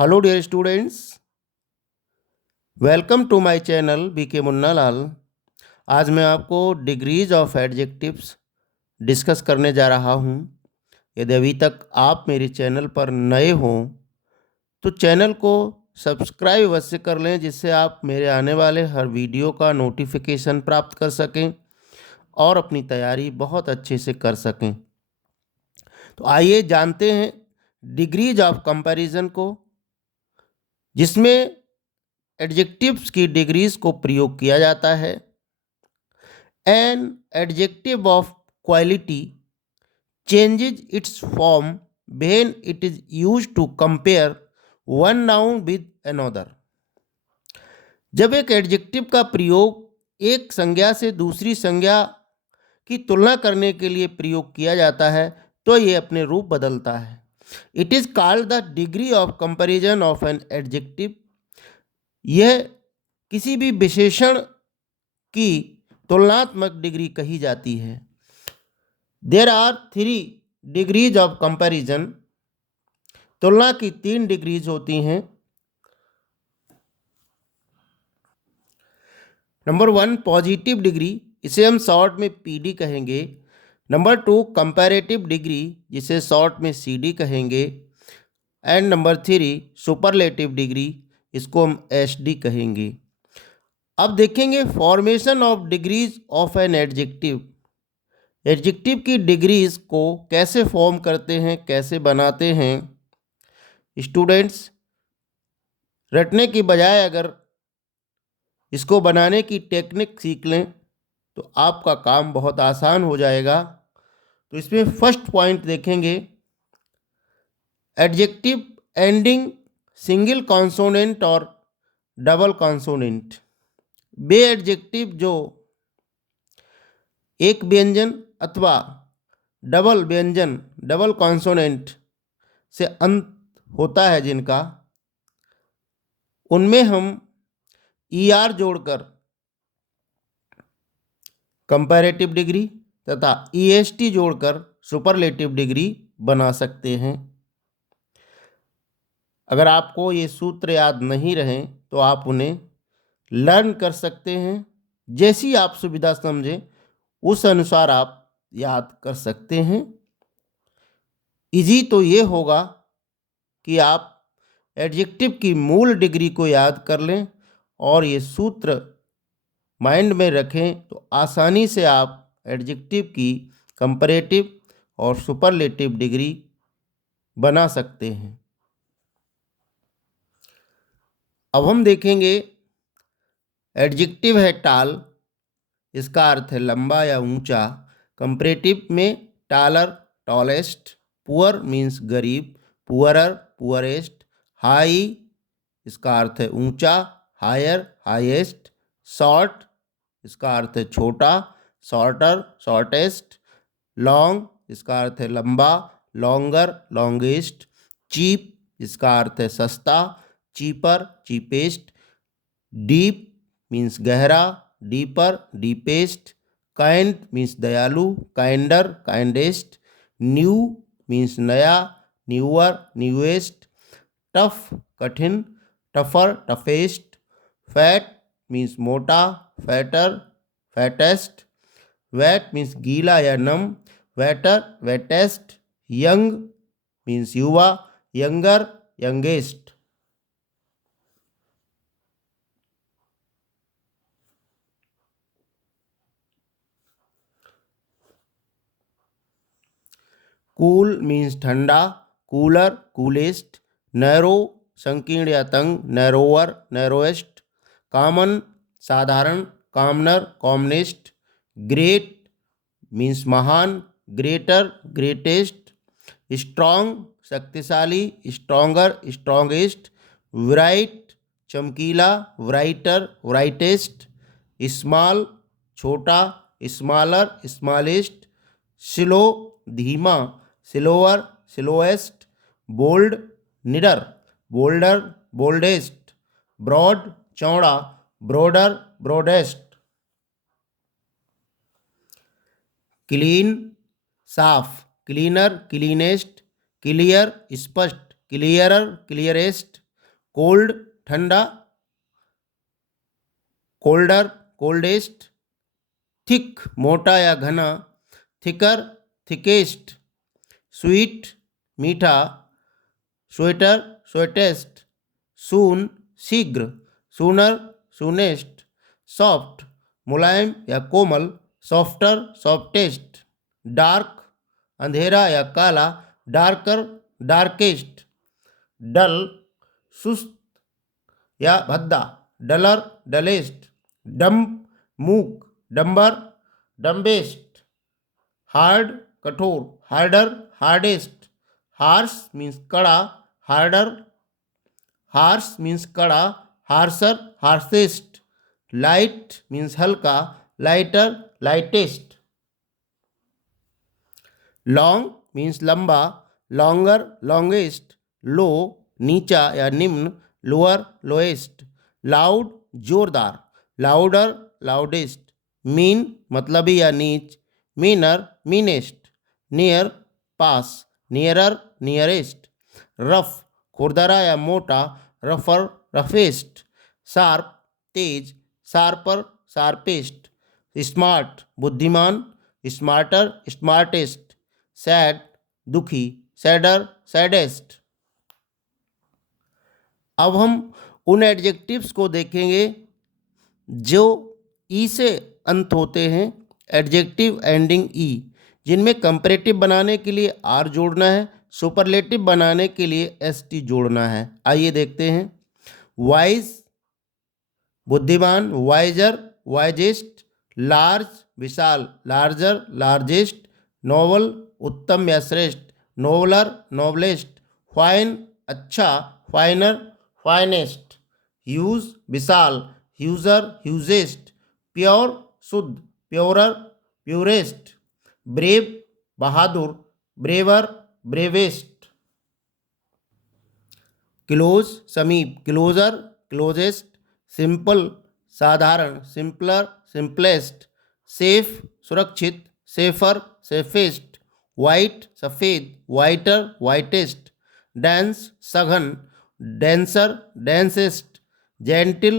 Hello dear students, welcome to my channel BK Munna Lal. आज मैं आपको डिग्रीज ऑफ एडजेक्टिव्स डिस्कस करने जा रहा हूं। यदि अभी तक आप मेरे चैनल पर नए हों तो चैनल को सब्सक्राइब अवश्य कर लें, जिससे आप मेरे आने वाले हर वीडियो का नोटिफिकेशन प्राप्त कर सकें और अपनी तैयारी बहुत अच्छे से कर सकें। तो आइए जानते हैं डिग्रीज ऑफ कंपैरिजन को, जिसमें एडजेक्टिव्स की डिग्रीज को प्रयोग किया जाता है। An adjective of quality changes its form when it is used to compare one noun with another। जब एक एडजेक्टिव का प्रयोग एक संज्ञा से दूसरी संज्ञा की तुलना करने के लिए प्रयोग किया जाता है तो ये अपने रूप बदलता है। It is called the degree of comparison of an adjective. यह किसी भी विशेषण की तुलनात्मक डिग्री कही जाती है। There are 3 degrees of comparison. तुलना की 3 डिग्रीज होती हैं। नंबर 1 पॉजिटिव डिग्री, इसे हम शॉर्ट में पीडी कहेंगे। नंबर 2 कंपैरेटिव डिग्री, जिसे शॉर्ट में सीडी कहेंगे। एंड नंबर 3 सुपरलेटिव डिग्री, इसको हम एसडी कहेंगे। अब देखेंगे formation of degrees of an adjective. Adjective की डिग्रीज को कैसे फॉर्म करते हैं, कैसे बनाते हैं। स्टूडेंट्स, रटने की बजाय अगर इसको बनाने की टेक्निक सीख लें तो आपका काम बहुत आसान हो जाएगा। तो इसमें फर्स्ट पॉइंट देखेंगे, एडजेक्टिव एंडिंग सिंगल कॉन्सोनेंट और डबल कॉन्सोनेंट। वे एडजेक्टिव जो एक व्यंजन अथवा डबल व्यंजन डबल कॉन्सोनेंट से अंत होता है जिनका, उनमें हम ईआर जोड़कर कंपैरेटिव डिग्री तथा ईएसटी जोड़कर सुपरलेटिव डिग्री बना सकते हैं। अगर आपको ये सूत्र याद नहीं रहे तो आप उन्हें लर्न कर सकते हैं। जैसी आप सुविधा समझें उस अनुसार आप याद कर सकते हैं। इजी तो ये होगा कि आप एडजेक्टिव की मूल डिग्री को याद कर लें और ये सूत्र माइंड में रखें तो आसानी से आप एडजेक्टिव की कंपैरेटिव और सुपरलेटिव डिग्री बना सकते हैं। अब हम देखेंगे एडजेक्टिव है टाल, इसका अर्थ है लंबा या ऊंचा। कंपैरेटिव में टालर टॉलेस्ट, पुअर मीन्स गरीब, पुअरर पुअरेस्ट, हाई इसका अर्थ है ऊंचा, हायर हाईएस्ट, शॉर्ट इसका अर्थ है छोटा, शॉर्टर शॉर्टेस्ट, लॉन्ग इसका अर्थ है लंबा, लॉन्गर लॉन्गेस्ट, चीप इसका अर्थ है सस्ता, चीपर चीपेस्ट, डीप मीन्स गहरा, डीपर डीपेस्ट, काइंड मीन्स दयालु, काइंडर काइंडेस्ट, न्यू मीन्स नया, न्यूअर न्यूएस्ट, टफ कठिन, टफर टफेस्ट, फैट मीन्स मोटा, फैटर फैटेस्ट, वेट मीन्स गीला या नम, वेटर वेटेस्ट, यंग मीन्स युवा, यंगर यंगेस्ट। कूल मीन्स ठंडा, cooler coolest, narrow संकीर्ण या तंग, नैरोवर नैरोएस्ट, कॉमन साधारण, कॉमनर कॉमनेस्ट, ग्रेट मीन्स महान, ग्रेटर ग्रेटेस्ट, स्ट्रॉन्ग शक्तिशाली, स्ट्रॉन्गर स्ट्रॉन्गेस्ट, ब्राइट चमकीला, ब्राइटर ब्राइटेस्ट, स्मॉल छोटा, स्मॉलर स्मॉलेस्ट, स्लो धीमा, स्लोअर स्लोएस्ट, बोल्ड निडर, बोल्डर बोल्डेस्ट, ब्रॉड चौड़ा, ब्रॉडर ब्रॉडेस्ट, क्लीन साफ, क्लीनर क्लीनेस्ट, क्लियर स्पष्ट, क्लियरर क्लियरेस्ट, कोल्ड ठंडा, कोल्डर कोल्डेस्ट, थिक मोटा या घना, थिकर थिकेस्ट, स्वीट मीठा, स्वेटर स्वेटेस्ट, सून शीघ्र, सूनर सूनेस्ट, सॉफ्ट मुलायम या कोमल, सॉफ्टर सॉफ्टेस्ट, डार्क अंधेरा या काला, डार्कर डार्केस्ट, डल सुस्त या भद्दा, डलर डलेस्ट, डम्ब मूक, डम्बर डम्बेस्ट, हार्ड कठोर, हार्डर हार्डेस्ट, हार्श मीन्स कड़ा, हार्डर हार्श मीन्स कड़ा, हार्सर हार्सेस्ट, लाइट मीन्स हल्का, लाइटर लाइटेस्ट, लॉन्ग मीन्स लंबा, लॉन्गर लॉन्गेस्ट, लो नीचा या निम्न, लोअर लोएस्ट, लाउड जोरदार, लाउडर लाउडेस्ट, मीन मतलबी या नीच, मीनर मीनेस्ट, नियर पास, नियरर नियरेस्ट, रफ खुरदरा या मोटा, रफर रफेस्ट, शार्प तेज, शार्पर शार्पेस्ट, स्मार्ट बुद्धिमान, स्मार्टर स्मार्टेस्ट, सैड दुखी, सैडर सैडेस्ट। अब हम उन एडजेक्टिव्स को देखेंगे जो ई से अंत होते हैं, एडजेक्टिव एंडिंग ई, जिनमें कंपैरेटिव बनाने के लिए आर जोड़ना है, सुपरलेटिव बनाने के लिए एस टी जोड़ना है। आइए देखते हैं। वाइज बुद्धिमान, वाइजर वाइजेस्ट, लार्ज विशाल, लार्जर लार्जेस्ट, नोबल उत्तम या श्रेष्ठ, नोबलर नोबलेस्ट, फाइन अच्छा, फाइनर फाइनेस्ट, ह्यूज विशाल, ह्यूजर ह्यूजेस्ट, प्योर शुद्ध, प्योरर प्योरेस्ट, ब्रेव बहादुर, ब्रेवर ब्रेवेस्ट, क्लोज समीप, क्लोजर क्लोजेस्ट, सिंपल साधारण, सिंपलर सिंपलेस्ट, सेफ सुरक्षित, सेफर सेफेस्ट, वाइट सफ़ेद, वाइटर वाइटेस्ट, डेंस सघन, डेंसर डेंसेस्ट, जेंटिल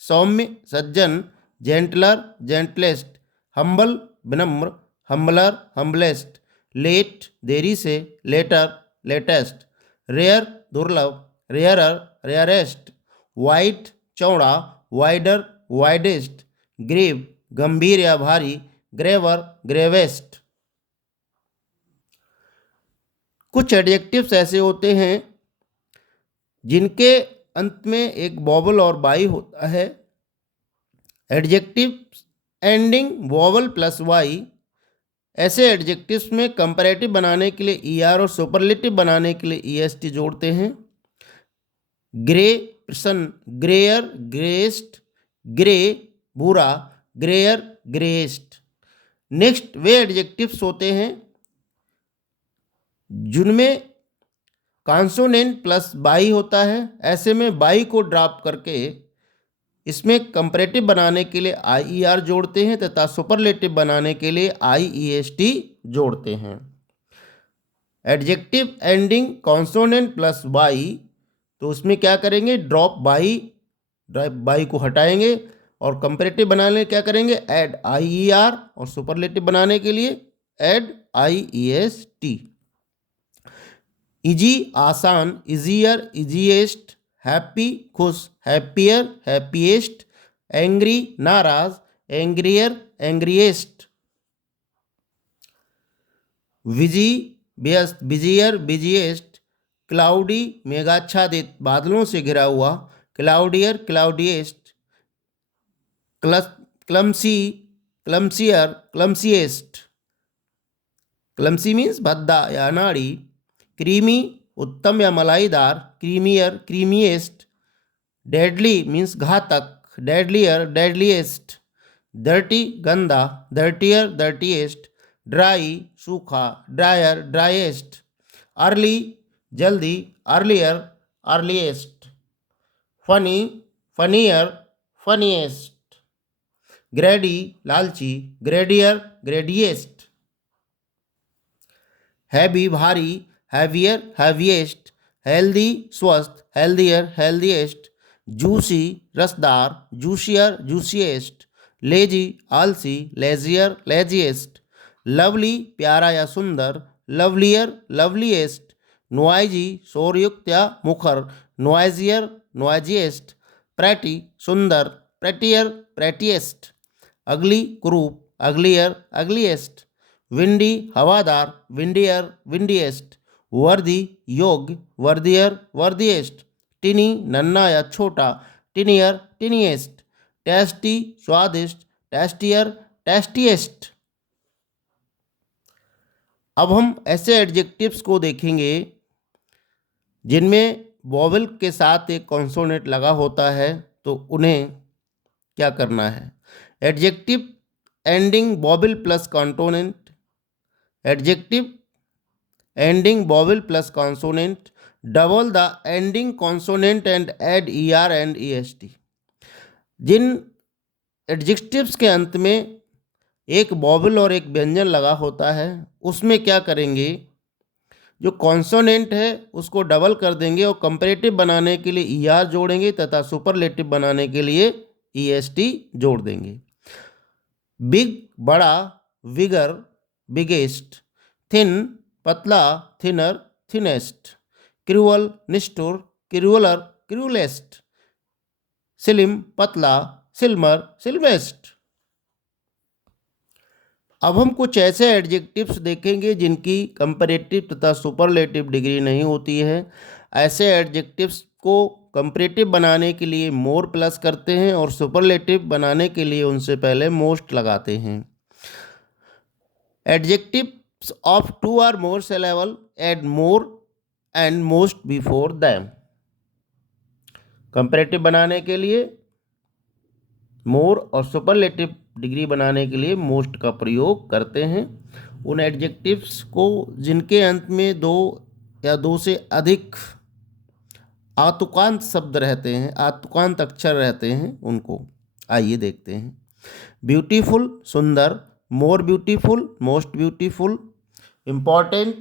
सौम्य सज्जन, जेंटलर जेंटलेस्ट, हम्बल विनम्र, हम्बलर हम्बलेस्ट, लेट देरी से, लेटर लेटेस्ट, रेयर दुर्लभ, रेयरर रेयरेस्ट, वाइड चौड़ा, वाइडर वाइडेस्ट, ग्रेव गंभीर या भारी, ग्रेवर ग्रेवेस्ट। कुछ एडजेक्टिव्स ऐसे होते हैं जिनके अंत में एक वॉवल और वाई होता है। Adjective ending vowel plus Y, ऐसे एडजेक्टिव्स में कंपैरेटिव बनाने के लिए ई आर और सुपरलेटिव बनाने के लिए ई एस टी जोड़ते हैं। ग्रे प्रसन्न, ग्रेयर ग्रेस्ट, ग्रे भूरा, ग्रेयर ग्रेस्ट। नेक्स्ट वे एडजेक्टिव्स होते हैं जिनमें कॉन्सोनेंट प्लस बाई होता है। ऐसे में बाई को ड्रॉप करके इसमें कंपैरेटिव बनाने के लिए आई ई आर जोड़ते हैं तथा सुपरलेटिव बनाने के लिए आई ई एस टी जोड़ते हैं। Adjective ending consonant plus by, तो उसमें क्या करेंगे, ड्रॉप बाई को हटाएंगे और कंपैरेटिव बनाने के लिए क्या करेंगे, ऐड आई ई आर, और सुपरलेटिव बनाने के लिए ऐड आई ई एस टी। इजी आसान, इजियर इजीएस्ट, हैप्पी खुश, हैप्पियर हैप्पीएस्ट, एंग्री नाराज, एंग्रियर एंग्रीएस्ट, विजी व्यस्त, बिजियर बिजिएस्ट, क्लाउडी मेघाच्छादित बादलों से घिरा हुआ, क्लाउडियर क्लाउडिएस्ट, क्लमसी क्लमसियर क्लमसीएस्ट, क्लमसी मीन्स भद्दा या अनाड़ी, क्रीमी उत्तम या मलाईदार, क्रीमियर क्रीमीएस्ट, डेडली मीन्स घातक, डेडलियर डेडलीएस्ट, डर्टी गंदा, डर्टियर डर्टीएस्ट, ड्राई सूखा, ड्रायर ड्राइएस्ट, अर्ली जल्दी, earlier earliest, funny funnier funniest, ग्रेडी लालची, ग्रेडियर ग्रेडिएस्ट, हैवी भारी, हैवियर हैवीएस्ट, हेल्दी स्वस्थ, हेल्दियर हेल्दीएस्ट, जूसी रसदार, जूसियर जूसीएस्ट, लेजी आलसी, लेजियर लेजीएस्ट, लवली प्यारा या सुंदर, लवलियर लवलीएस्ट, नॉइजी शोरयुक्त या मुखर, नॉइजियर नॉइजिएस्ट, प्रेटी सुंदर, प्रेटियर प्रेटिएस्ट, अगली क्रूप, अगलियर अगलीएस्ट, विंडी हवादार, विंडियर विंडीएस्ट, वर्दी योग्य, वर्दियर वर्दिएस्ट, टिनी नन्ना या छोटा, टिनियर टिनिएस्ट, टेस्टी स्वादिष्ट, टेस्टियर टेस्टीएस्ट। अब हम ऐसे एडजेक्टिव्स को देखेंगे जिनमें वॉवेल के साथ एक कॉन्सोनेंट लगा होता है, तो उन्हें क्या करना है। Adjective ending vowel plus consonant, adjective ending vowel plus consonant, double the ending consonant and add ER and EST। जिन एडजेक्टिव्स के अंत में एक वॉवेल और एक व्यंजन लगा होता है, उसमें क्या करेंगे, जो कॉन्सोनेंट है उसको डबल कर देंगे और कंपैरेटिव बनाने के लिए ER जोड़ेंगे तथा सुपरलेटिव बनाने के लिए EST जोड़ देंगे। बिग बड़ा, विगर बिगेस्ट, थिन पतला, थिनर थिनेस्ट, क्रूअल निष्ठुर, क्रूअलर क्रूलेस्ट, स्लिम पतला, सिल्मर सिल्वेस्ट। अब हम कुछ ऐसे एडजेक्टिव्स देखेंगे जिनकी कंपैरेटिव तथा सुपरलेटिव डिग्री नहीं होती है। ऐसे एडजेक्टिव्स को कंपैरेटिव बनाने के लिए मोर प्लस करते हैं और सुपरलेटिव बनाने के लिए उनसे पहले मोस्ट लगाते हैं। Adjectives of 2 or more syllable add more and most before them। Comparative बनाने के लिए मोर और सुपरलेटिव डिग्री बनाने के लिए मोस्ट का प्रयोग करते हैं। उन एडजेक्टिव्स को जिनके अंत में 2 या 2 से अधिक आतुकांत शब्द रहते हैं, आतुकांत अक्षर रहते हैं, उनको आइए देखते हैं। ब्यूटीफुल सुंदर, more beautiful most beautiful, important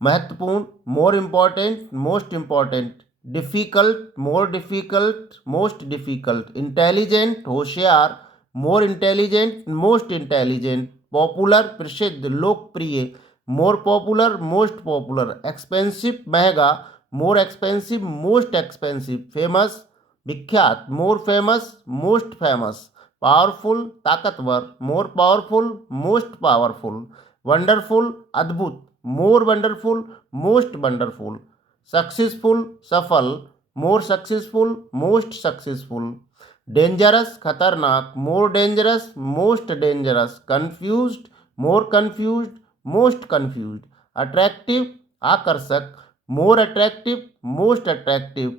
महत्वपूर्ण, more important most important, difficult more difficult most difficult, intelligent होशियार, more intelligent most intelligent, popular प्रसिद्ध लोकप्रिय, more popular most popular, expensive महंगा, more expensive most expensive, famous विख्यात, more famous most famous, powerful ताकतवर, more powerful most powerful, wonderful अद्भुत, more wonderful most wonderful, successful सफल, more successful most successful, dangerous खतरनाक, more dangerous most dangerous, confused मोर confused most confused, attractive आकर्षक, more attractive most attractive,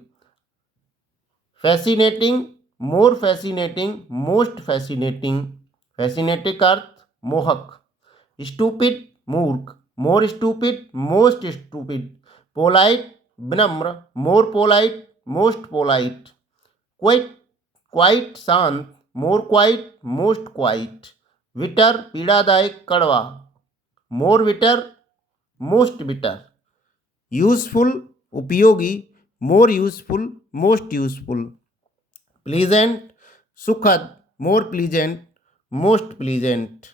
fascinating more fascinating most fascinating, fascinating अर्थ मोहक, stupid मूर्ख, more stupid most stupid, polite विनम्र, more polite most polite, quiet quiet शांत, more quiet most quiet, bitter पीड़ादायक कड़वा, more bitter most bitter, useful उपयोगी, more useful most useful, pleasant सुखद, more pleasant most pleasant,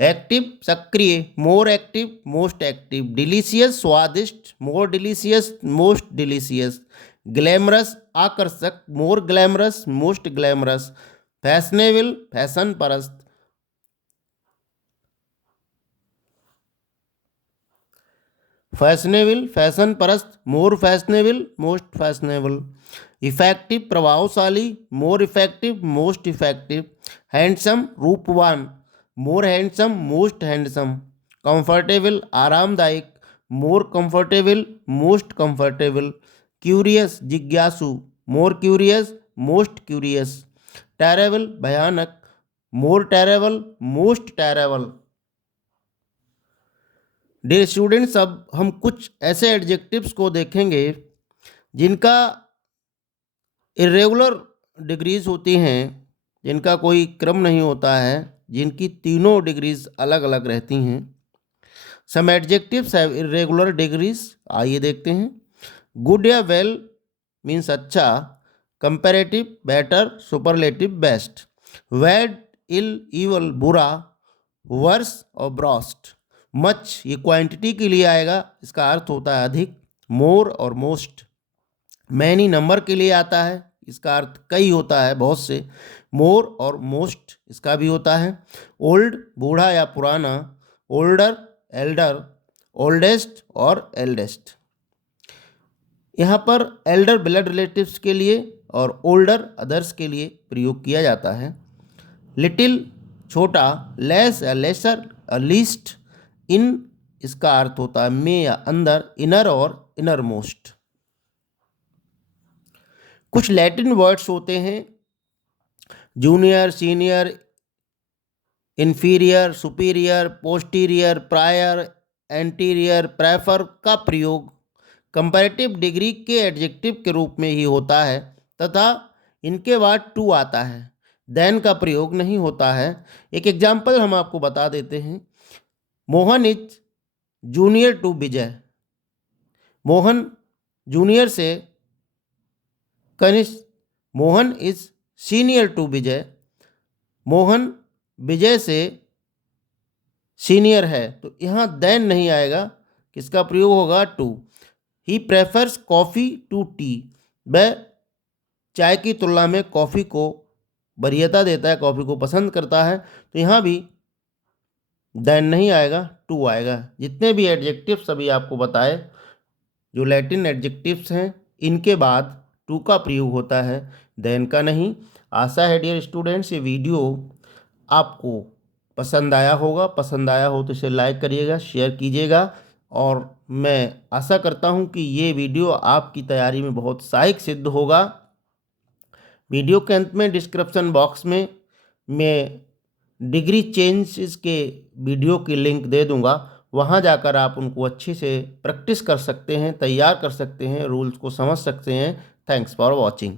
active सक्रिय, more active most active, delicious स्वादिष्ट, more delicious most delicious, glamorous आकर्षक, मोर glamorous most glamorous, fashionable fashion परस्त, fashionable fashion परस्त, more fashionable most fashionable, effective प्रभावशाली, more effective most effective, handsome रूपवान, more handsome most handsome, comfortable आरामदायक, more comfortable most comfortable, curious जिज्ञासु, more curious most curious, terrible भयानक, more terrible most terrible. Dear students, अब हम कुछ ऐसे adjectives को देखेंगे जिनका इरेगुलर डिग्रीज होती हैं, जिनका कोई क्रम नहीं होता है, जिनकी तीनों डिग्रीज अलग अलग रहती हैं। Some adjectives have irregular degrees, आइए देखते हैं। गुड या वेल मीन्स अच्छा, comparative better, superlative best. Bad ill evil बुरा, वर्स और ब्रॉस्ट। मच ये क्वांटिटी के लिए आएगा, इसका अर्थ होता है अधिक। मोर और मोस्ट। मैनी नंबर के लिए आता है, इसका अर्थ कई होता है, बहुत से। मोर और मोस्ट इसका भी होता है। ओल्ड बूढ़ा या पुराना, ओल्डर एल्डर, ओल्डेस्ट और एल्डेस्ट। यहाँ पर एल्डर ब्लड रिलेटिव्स के लिए और ओल्डर अदर्स के लिए प्रयोग किया जाता है। लिटिल छोटा, लेस या लेसर, लीस्ट। इन इसका अर्थ होता है में या अंदर, इनर और इनर मोस्ट। कुछ लैटिन वर्ड्स होते हैं, junior, senior, inferior, superior, posterior, prior, anterior, prefer का प्रयोग कंपैरेटिव डिग्री के एडजेक्टिव के रूप में ही होता है तथा इनके बाद टू आता है, देन का प्रयोग नहीं होता है। एक एग्जाम्पल हम आपको बता देते हैं। Mohan is junior to Vijay. Mohan junior से कनिष्ठ, Mohan is senior to Vijay. Mohan Vijay से सीनियर है, तो यहाँ देन नहीं आएगा, किसका प्रयोग होगा, to. He prefers coffee to tea. वह चाय की तुलना में कॉफ़ी को वरीयता देता है, कॉफ़ी को पसंद करता है, तो यहाँ भी देन नहीं आएगा, टू आएगा। जितने भी एडजेक्टिव्स अभी आपको बताए, जो लैटिन एडजेक्टिव्स हैं, इनके बाद टू का प्रयोग होता है, देन का नहीं। आशा है डियर स्टूडेंट्स ये वीडियो आपको पसंद आया होगा। पसंद आया हो तो इसे लाइक करिएगा, शेयर कीजिएगा, और मैं आशा करता हूं कि ये वीडियो आपकी तैयारी में बहुत सहायक सिद्ध होगा। वीडियो के अंत में डिस्क्रिप्शन बॉक्स में मैं डिग्री चेंजेस के वीडियो की लिंक दे दूंगा, वहां जाकर आप उनको अच्छे से प्रैक्टिस कर सकते हैं, तैयार कर सकते हैं, रूल्स को समझ सकते हैं। Thanks for watching.